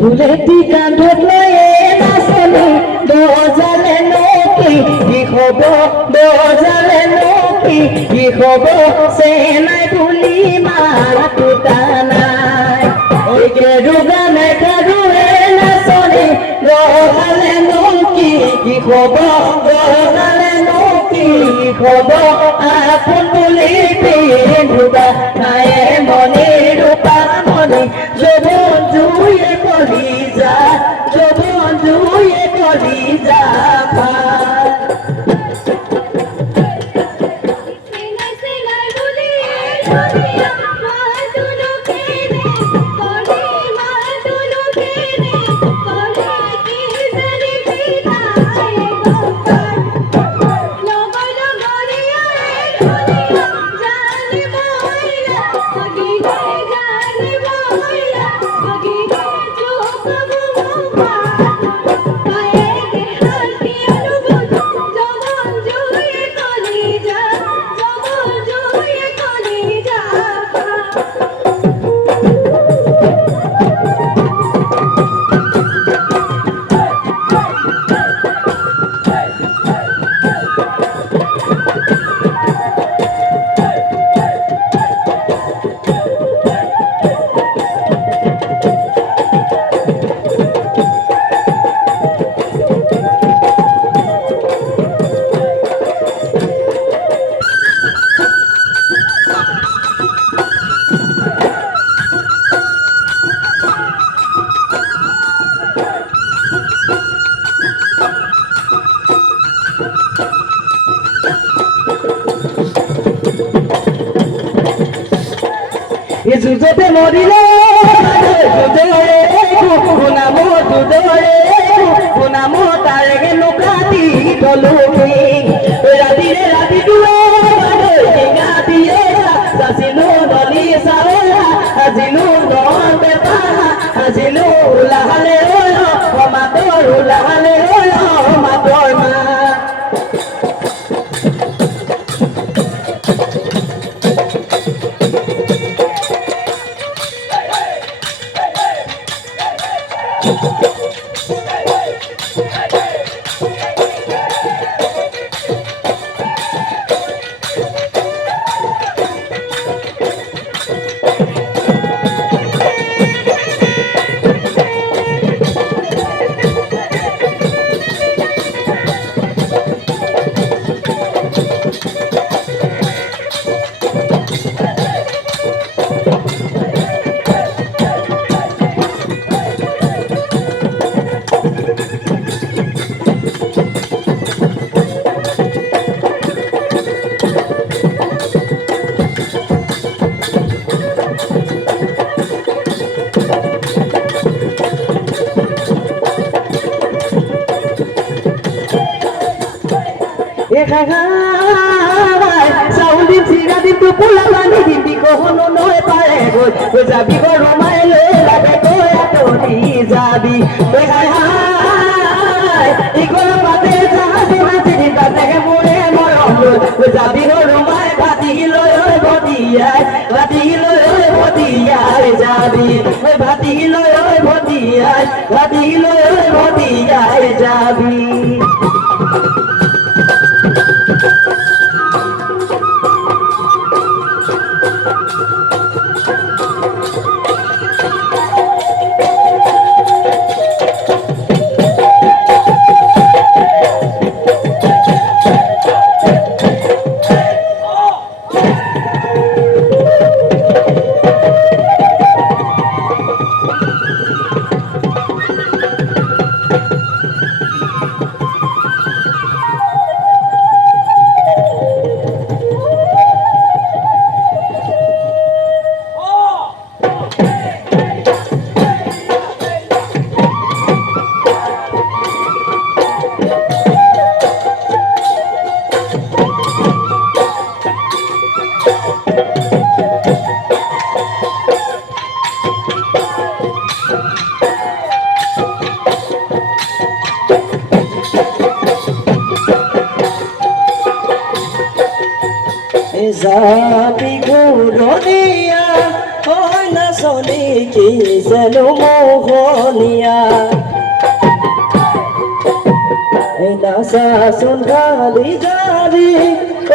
বুলেটি কান্ধত লয়ে নাচনি বজালে নকি কি হব বজালে নকি কি হব চেনাই বুলি মাতো নাই ওই কেৰু গানে কাৰুৱে নাচনি বজালে নকি কি হব বজালে নকি কি হব আপোন বুলি পিন্ধুবা নায়ে মনে ৰূপা মনে যৌৱন জুয়ে কৰি যা যৌৱন জুয়ে কৰি যা যুঁজতে মৰিলে শুনামো যুঁজৰে শুনামো তাৰে নোকাতি তলুকি ৰাতিৰে ৰাতিটোৱে দিয়ে সাজিলো নলি চাওলা সাজিলো নন বেপা সাজিলো ওলাহালে মাতৰ ওলাহালে মাতৰ মা চাউলি চিৰা দিনটো পোলা পানী দিবি কহনো নৈ পাৰে গৈ যাবি গৰমাই লৈ লাগে গৈ আতৰি যাবি ইগল পাতে যাবি নাচি তাতেহে মোৰে মৰম লৈ যাবি গৰমাই ভাতি লৈ ভটিয়াই যাবি ভাতি লৈ ভটিয়াই যাবি যাবি ঘূৰণীয়া ওই নাচনী কি যেন মোহনীয়া এই নাচা চোন ঢালি জাৰি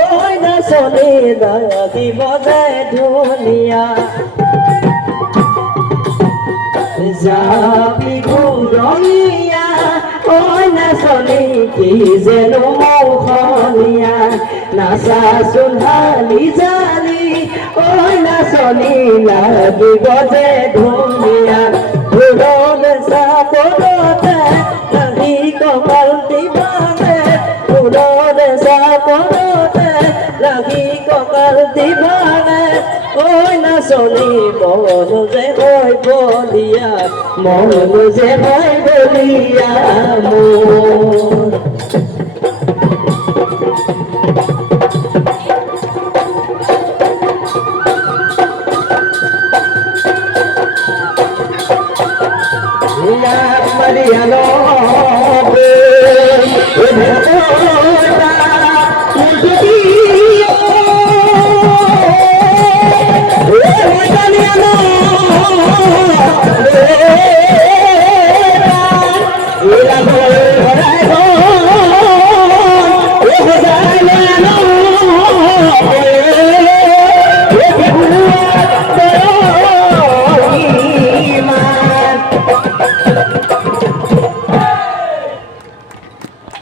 ওই নাচনী লাগিব যে ধুনীয়া জাপি ঘূৰণীয়া ঐ নাচনী কি যেন মোহনীয়া নাচা চোন্ধালি জালি ঐ নাচনী লাগিব যে ধুনীয়া ফুলৰ চাপৰতে লাগি কপাল দিবানে ফুলৰ চাপৰতে লাগি কপাল দিবানে ঐ নাচনী মন যে হয় বলিয়া মন যে হয় বলিয়া মোৰ